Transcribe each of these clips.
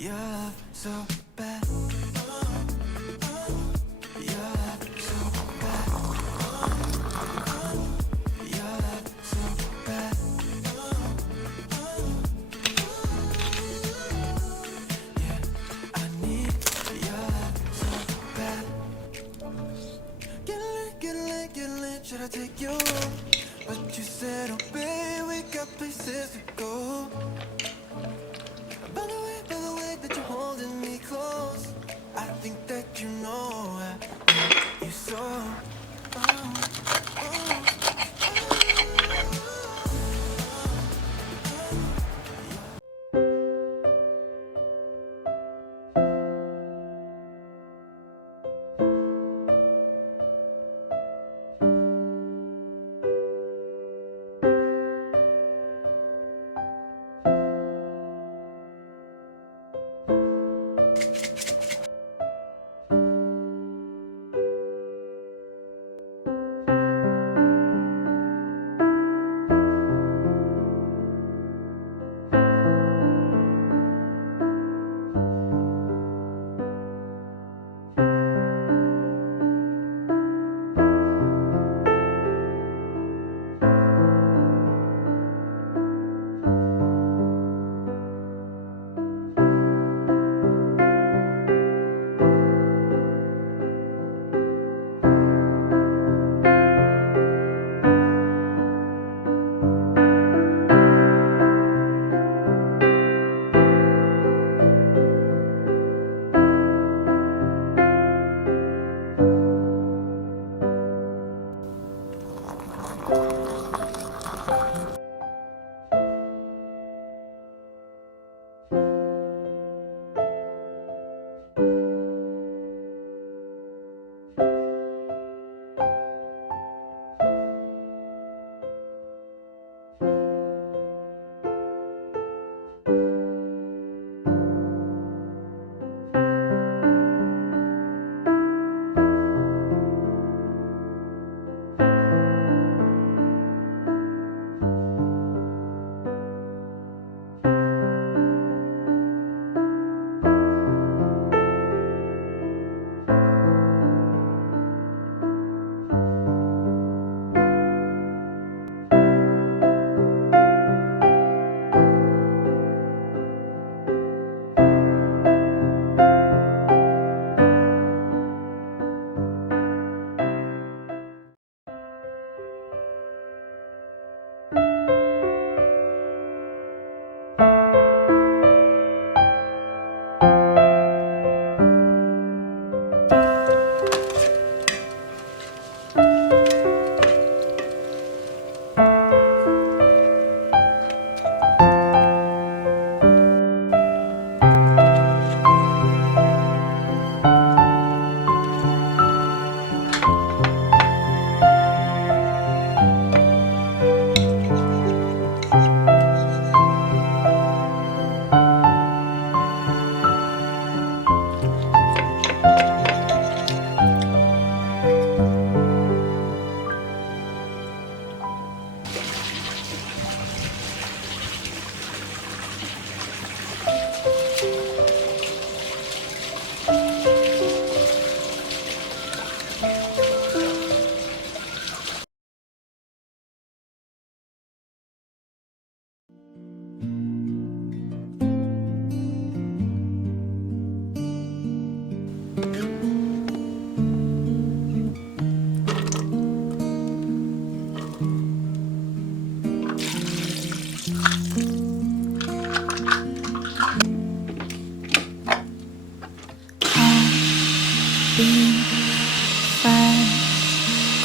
Your love so bad. Your love so bad. Your love so bad. Yeah, I need your love so bad. Get lit, should I take you home? But you said, oh babe, we got places to go. By the way that you're holding me close, I think that you know I love you so.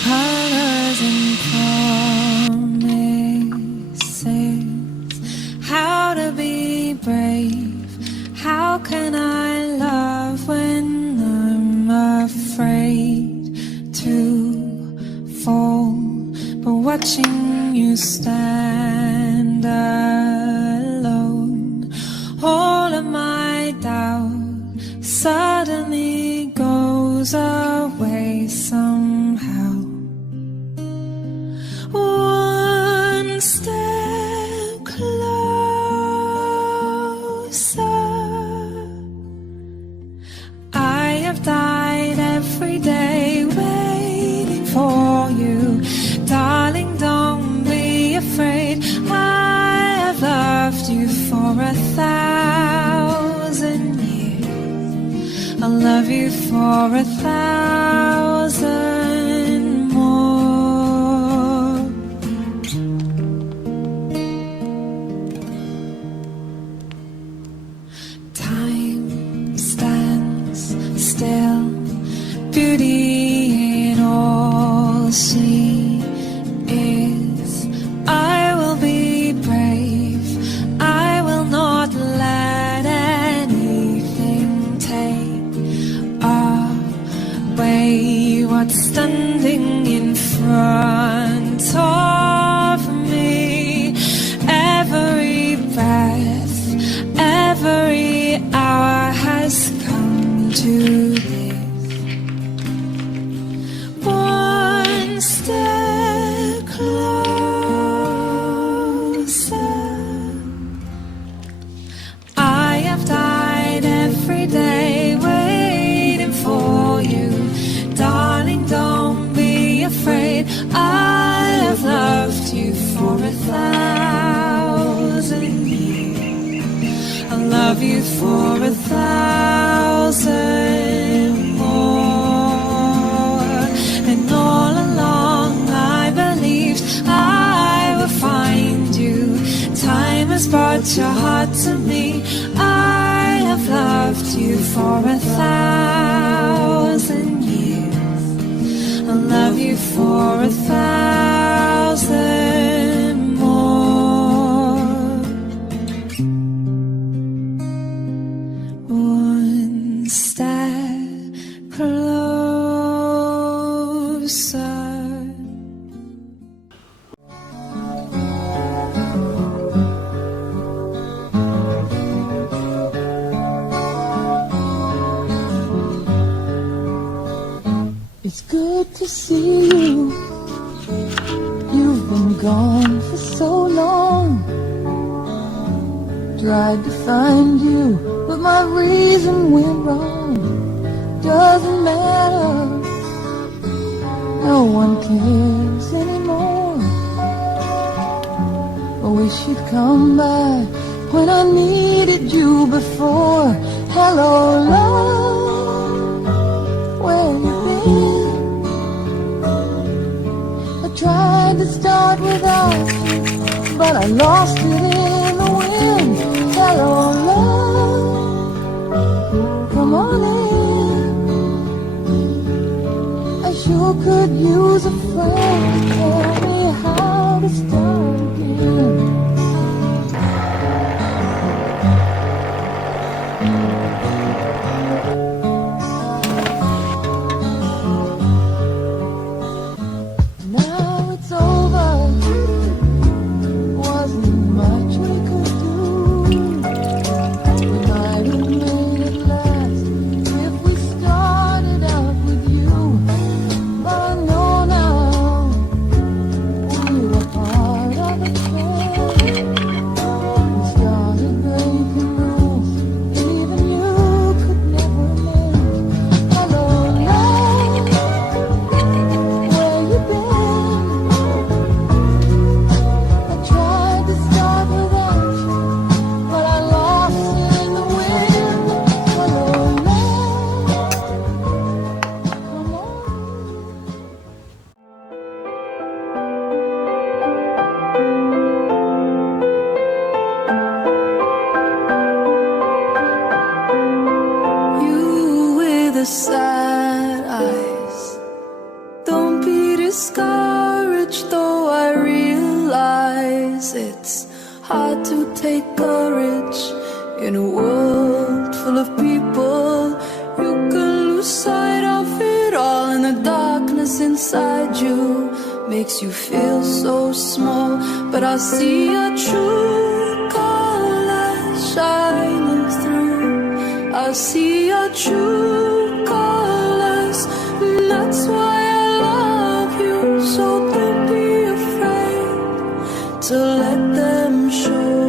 Colors and promises, how to be brave, how can I love when I'm afraid to fall, but watching you stand alone, all of my doubt suddenly goes away somehow. One step closer, for 1,000 more. Time stands still, beauty in all she is. I will be brave, I will not let anything take away what's standing in front of me. Every breath, every hour has come to this. One step closer. I have died every day waiting for you. Darling, don't be afraid. I have loved you for 1,000 years. I'll love you for 1,000 more. And all along I believed I would find you. Time has brought your heart to me. I have loved you for 1,000 years. I'll love you for 1,000 more. One step closer. It's good to see you. You've been gone for so long. Tried to find you, but my reason went wrong. Doesn't matter, no one cares anymore. I wish you'd come by when I needed you before. Hello, love, where you been? I tried to start without you, but I lost it in the wind. Hello, love, come on in. I sure could use a friend to tell me how to start again. Now it's over. Wasn't much we could do. We might have made it last if we started out with you. But I know now we were part of a trend. We started breaking rules even you could never mend. Hello, love, where you been? I tried to start without you, but I lost it in the wind. Hello, love, come on. You with the sad eyes. Don't be discouraged, though I realize it's hard to take courage in a world full of people. You can lose sight of it all, and the darkness inside you makes you feel so small. But I see your true colors shining through. I see your true colors, and that's why I love you. So don't be afraid to let them show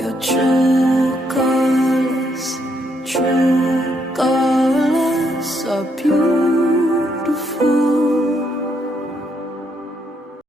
your true colors. True colors are beautiful.